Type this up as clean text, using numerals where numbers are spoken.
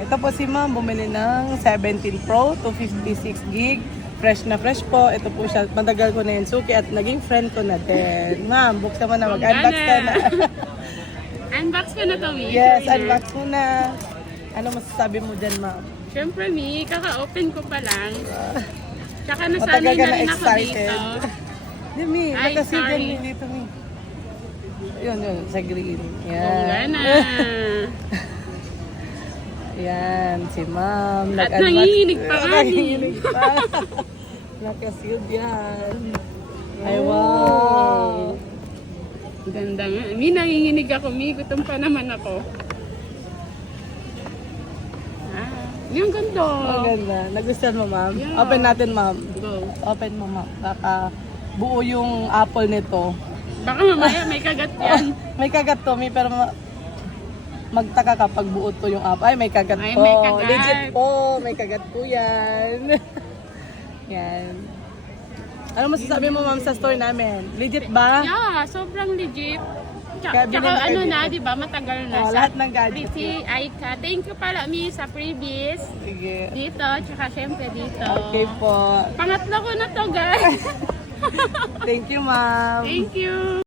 Ito po si ma'am, bumili ng 17 Pro, 256 gig. Fresh na fresh po. Ito po siya, matagal ko na yung suki at naging friend ko na din. Ma'am, buksan mo na, mag-unbox ka na. Unbox ko na to, Mi. Yes, Sorry na. unbox mo na. Ano masasabi mo dyan, ma'am? Siyempre, Mi, kaka-open ko pa lang. Tsaka Matagal nasanay ka na na rin ako excited. dito. Di, Mi, Ay, nakasid sorry. yan, Mi, dito, Mi. Yun, sa green. Bongga Yan. na. Yan, si ma'am. At Nag-unbox. nanginginig pa nga, Mi. Nanginginig pa. Nakasealed yan. Ay, wow. Ganda nga. Mi, nanginginig ako, Mi. Gutom pa naman ako. Yung ganda. Ang ganda. Nagustuhan mo, ma'am? Yeah. Open natin, ma'am. Go. Open mo, ma'am. Baka buo yung apple nito. Baka mamaya may kagat yan. May kagat to, Mi, pero magtaka ka pag buo to yung apple. Ay, may kagat Ay, po. may kagat. Legit po. May kagat po yan. Yan. Ano masasabi mo, ma'am, sa store namin? Legit ba? Yeah, sobrang legit. Kaya Tsaka binili ano kayo na, dito. di ba, matagal na Oh, sa lahat ng gadget. Pretty Aika. Thank you pala, Mi, sa previous. Sige. Dito, tsaka syempre dito. Okay po. Pangatlo ko na to, guys. Thank you, ma'am. Thank you.